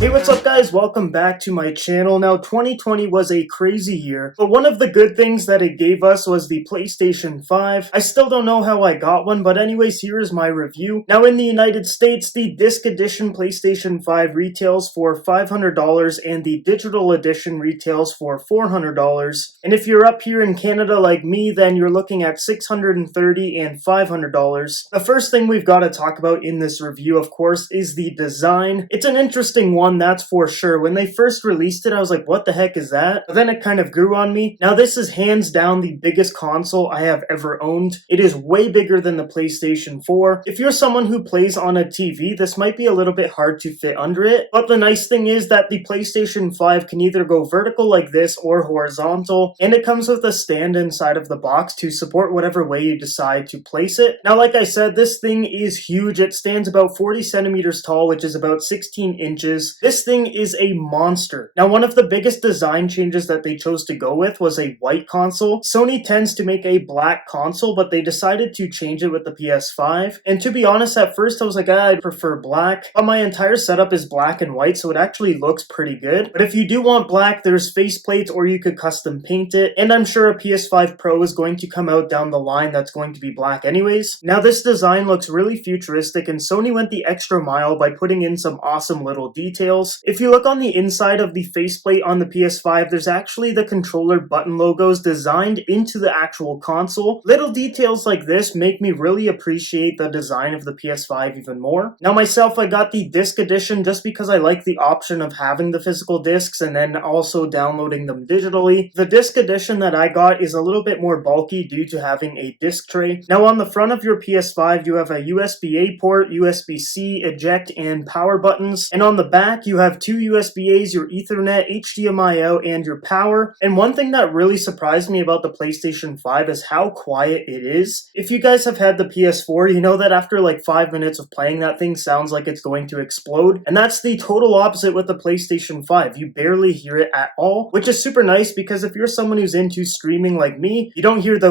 Hey, what's up guys? Welcome back to my channel. Now, 2020 was a crazy year, but one of the good things that it gave us was the PlayStation 5. I still don't know how I got one, but anyways, here is my review. Now, in the United States, the disc edition PlayStation 5 retails for $500 and the digital edition retails for $400. And if you're up here in Canada like me, then you're looking at $630 and $500. The first thing we've got to talk about in this review, of course, is the design. It's an interesting one, that's for sure. When they first released it, I was like, what the heck is that? But then it kind of grew on me. Now, this is hands down the biggest console I have ever owned. It is way bigger than the PlayStation 4. If you're someone who plays on a TV, this might be a little bit hard to fit under it. But the nice thing is that the PlayStation 5 can either go vertical like this or horizontal, and it comes with a stand inside of the box to support whatever way you decide to place it. Now, like I said, this thing is huge. It stands about 40 centimeters tall, which is about 16 inches. This thing is a monster. Now, one of the biggest design changes that they chose to go with was a white console. Sony tends to make a black console, but they decided to change it with the PS5. And to be honest, at first I was like, I prefer black, but my entire setup is black and white, so it actually looks pretty good. But if you do want black, there's faceplates or you could custom paint it. And I'm sure a PS5 Pro is going to come out down the line that's going to be black anyways. Now, this design looks really futuristic, and Sony went the extra mile by putting in some awesome little details. If you look on the inside of the faceplate on the PS5, there's actually the controller button logos designed into the actual console. Little details like this make me really appreciate the design of the PS5 even more. Now, myself, I got the disc edition just because I like the option of having the physical discs and then also downloading them digitally. The disc edition that I got is a little bit more bulky due to having a disc tray. Now, on the front of your PS5, you have a USB-A port, USB-C, eject, and power buttons. And on the back, you have two USB-As, your Ethernet, HDMI out, and your power. And one thing that really surprised me about the PlayStation 5 is how quiet it is. If you guys have had the PS4, you know that after like 5 minutes of playing, that thing sounds like it's going to explode. And that's the total opposite with the PlayStation 5. You barely hear it at all, which is super nice because if you're someone who's into streaming like me, you don't hear the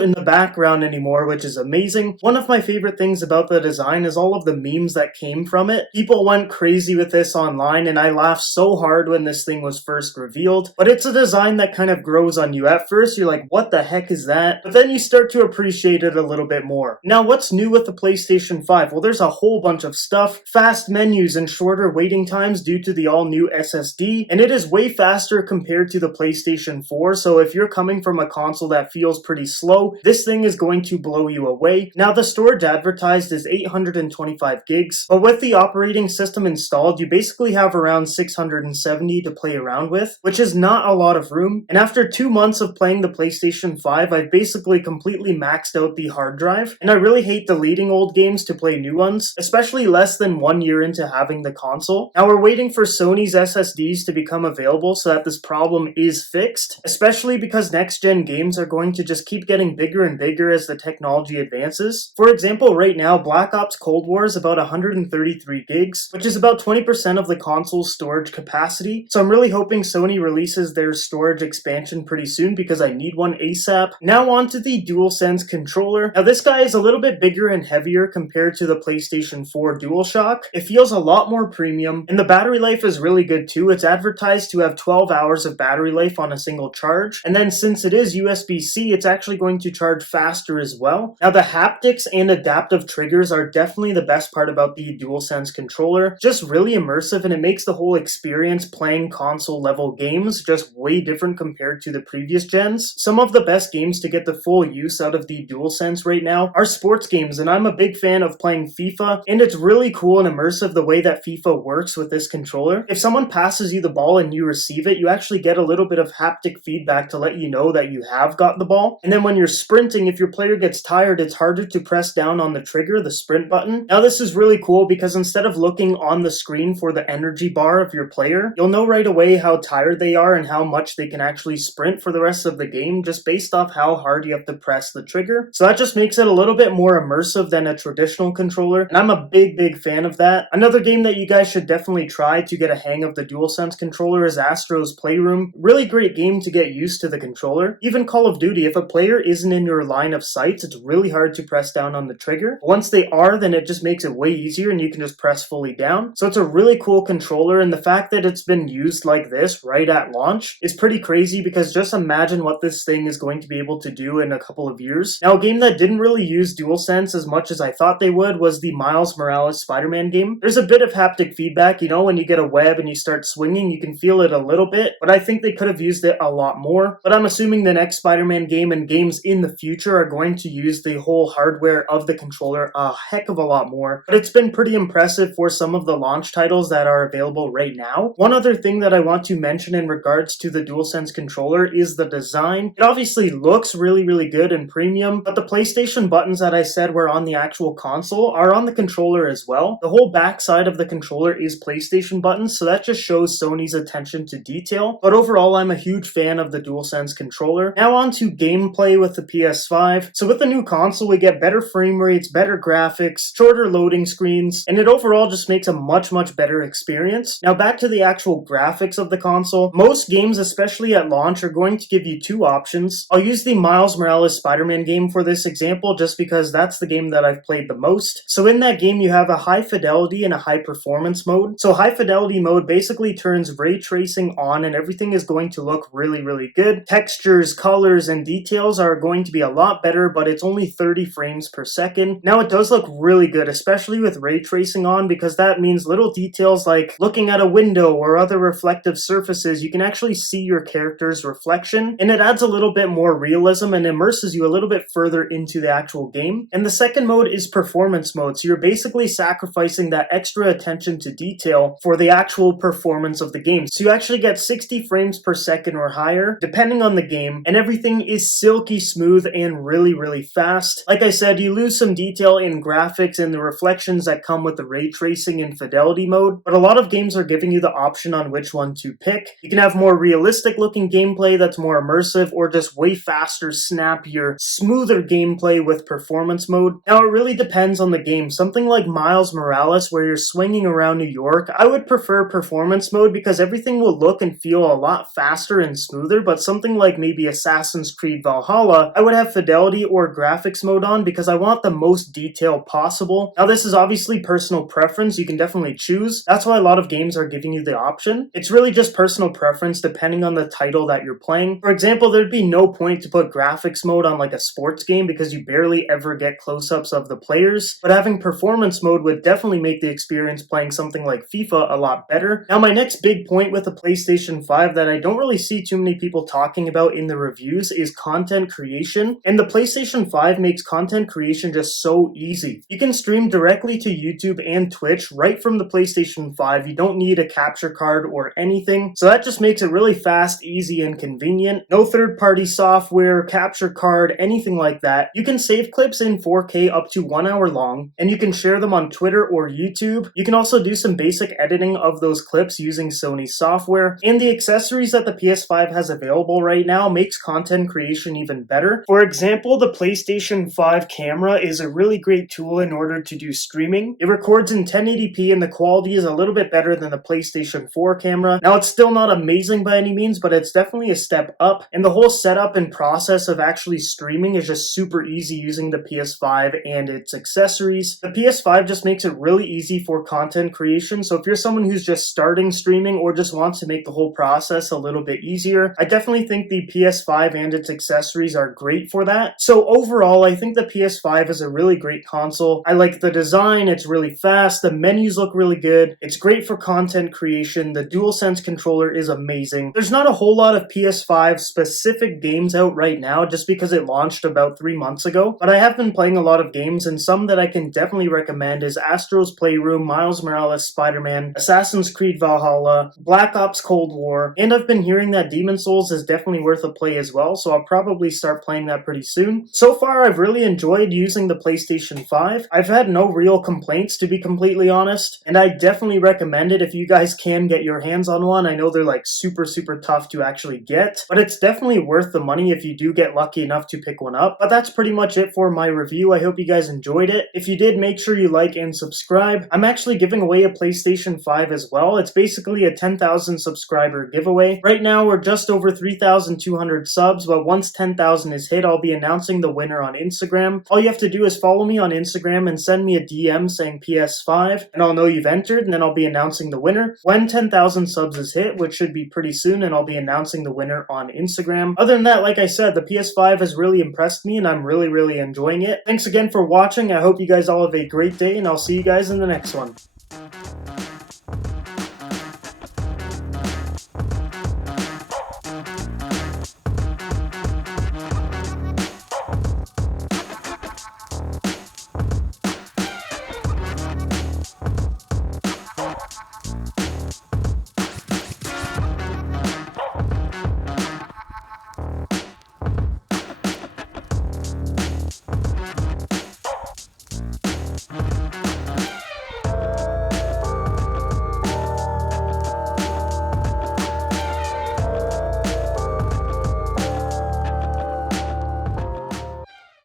in the background anymore, which is amazing. One of my favorite things about the design is all of the memes that came from it. People went crazy with this online, and I laughed so hard when this thing was first revealed. But it's a design that kind of grows on you. At first, you're like, what the heck is that? But then you start to appreciate it a little bit more. Now, what's new with the PlayStation 5? Well, there's a whole bunch of stuff. Fast menus and shorter waiting times due to the all-new SSD, and it is way faster compared to the PlayStation 4, so if you're coming from a console that feels pretty slow, this thing is going to blow you away. Now, the storage advertised is 825 gigs, but with the operating system installed, you basically have around 670 to play around with, which is not a lot of room. And after 2 months of playing the PlayStation 5, I've basically completely maxed out the hard drive, and I really hate deleting old games to play new ones, especially less than 1 year into having the console. Now, we're waiting for Sony's SSDs to become available so that this problem is fixed, especially because next-gen games are going to just keep getting bigger and bigger as the technology advances. For example, right now, Black Ops Cold War is about 133 gigs, which is about 20% of the console's storage capacity. So I'm really hoping Sony releases their storage expansion pretty soon because I need one ASAP. Now on to the DualSense controller. Now this guy is a little bit bigger and heavier compared to the PlayStation 4 DualShock. It feels a lot more premium, and the battery life is really good too. It's advertised to have 12 hours of battery life on a single charge, and then since it is USB-C, it's actually going to charge faster as well. Now the haptics and adaptive triggers are definitely the best part about the DualSense controller. Just really immersive, and it makes the whole experience playing console level games just way different compared to the previous gens. Some of the best games to get the full use out of the DualSense right now are sports games, and I'm a big fan of playing FIFA, and it's really cool and immersive the way that FIFA works with this controller. If someone passes you the ball and you receive it, you actually get a little bit of haptic feedback to let you know that you have got the ball. And then when you're sprinting, if your player gets tired, it's harder to press down on the trigger, the sprint button. Now this is really cool because instead of looking on the screen for the energy bar of your player, you'll know right away how tired they are and how much they can actually sprint for the rest of the game just based off how hard you have to press the trigger. So that just makes it a little bit more immersive than a traditional controller, and I'm a big fan of that. Another game that you guys should definitely try to get a hang of the DualSense controller is Astro's Playroom. Really great game to get used to the controller. Even Call of Duty, if a player isn't in your line of sights, it's really hard to press down on the trigger. Once they are, then it just makes it way easier and you can just press fully down. So it's a really really cool controller, and the fact that it's been used like this right at launch is pretty crazy, because just imagine what this thing is going to be able to do in a couple of years. Now, a game that didn't really use DualSense as much as I thought they would was the Miles Morales Spider-Man game. There's a bit of haptic feedback, you know, when you get a web and you start swinging, you can feel it a little bit, but I think they could have used it a lot more. But I'm assuming the next Spider-Man game and games in the future are going to use the whole hardware of the controller a heck of a lot more. But it's been pretty impressive for some of the launch titles that are available right now. One other thing that I want to mention in regards to the DualSense controller is the design. It obviously looks really good and premium, but the PlayStation buttons that I said were on the actual console are on the controller as well. The whole back side of the controller is PlayStation buttons, so that just shows Sony's attention to detail. But overall, I'm a huge fan of the DualSense controller. Now on to gameplay with the PS5. So with the new console, we get better frame rates, better graphics, shorter loading screens, and it overall just makes a much better experience. Now back to the actual graphics of the console. Most games, especially at launch, are going to give you two options. I'll use the Miles Morales Spider-Man game for this example just because that's the game that I've played the most. So in that game, you have a high fidelity and a high performance mode. So high fidelity mode basically turns ray tracing on and everything is going to look really good. Textures, colors, and details are going to be a lot better, but it's only 30 frames per second. Now it does look really good, especially with ray tracing on, because that means little details like looking at a window or other reflective surfaces, you can actually see your character's reflection, and it adds a little bit more realism and immerses you a little bit further into the actual game. And the second mode is performance mode, so you're basically sacrificing that extra attention to detail for the actual performance of the game. So you actually get 60 frames per second or higher, depending on the game, and everything is silky smooth and really fast. Like I said, you lose some detail in graphics and the reflections that come with the ray tracing and fidelity mode, but a lot of games are giving you the option on which one to pick. You can have more realistic looking gameplay that's more immersive, or just way faster, snappier, smoother gameplay with performance mode. Now it really depends on the game. Something like Miles Morales, where you're swinging around New York, I would prefer performance mode because everything will look and feel a lot faster and smoother, but something like maybe Assassin's Creed Valhalla, I would have fidelity or graphics mode on because I want the most detail possible. Now this is obviously personal preference, you can definitely choose. That's why a lot of games are giving you the option. It's really just personal preference depending on the title that you're playing. For example, there'd be no point to put graphics mode on like a sports game because you barely ever get close-ups of the players, but having performance mode would definitely make the experience playing something like FIFA a lot better. Now my next big point with the PlayStation 5 that I don't really see too many people talking about in the reviews is content creation, and the PlayStation 5 makes content creation just so easy. You can stream directly to YouTube and Twitch right from the PlayStation 5. You don't need a capture card or anything, so that just makes it really fast, easy, and convenient. No third-party software, capture card, anything like that. You can save clips in 4K up to 1 hour long, and you can share them on Twitter or YouTube. You can also do some basic editing of those clips using Sony software, and the accessories that the PS5 has available right now makes content creation even better. For example, the PlayStation 5 camera is a really great tool in order to do streaming. It records in 1080p and the quality is a little bit better than the PlayStation 4 camera. Now it's still not amazing by any means, but it's definitely a step up, and the whole setup and process of actually streaming is just super easy using the PS5 and its accessories. The PS5 just makes it really easy for content creation, so if you're someone who's just starting streaming or just wants to make the whole process a little bit easier, I definitely think the PS5 and its accessories are great for that. So overall, I think the PS5 is a really great console. I like the design, it's really fast, the menus look really good, it's great for content creation, the DualSense controller is amazing. There's not a whole lot of PS5 specific games out right now just because it launched about 3 months ago, but I have been playing a lot of games, and some that I can definitely recommend is Astro's Playroom, Miles Morales Spider-Man, Assassin's Creed Valhalla, Black Ops Cold War, and I've been hearing that Demon's Souls is definitely worth a play as well, so I'll probably start playing that pretty soon. So far, I've really enjoyed using the PlayStation 5. I've had no real complaints, to be completely honest, and I definitely recommend it if you guys can get your hands on one. I know they're like super tough to actually get, but it's definitely worth the money if you do get lucky enough to pick one up. But that's pretty much it for my review. I hope you guys enjoyed it. If you did, make sure you like and subscribe. I'm actually giving away a PlayStation 5 as well. It's basically a 10,000 subscriber giveaway. Right now, we're just over 3,200 subs, but once 10,000 is hit, I'll be announcing the winner on Instagram. All you have to do is follow me on Instagram and send me a DM saying PS5, and I'll know you've entered. entered, and then I'll be announcing the winner when 10,000 subs is hit, which should be pretty soon, and I'll be announcing the winner on Instagram. Other than that, like I said, the PS5 has really impressed me, and I'm really enjoying it. Thanks again for watching. I hope you guys all have a great day, and I'll see you guys in the next one.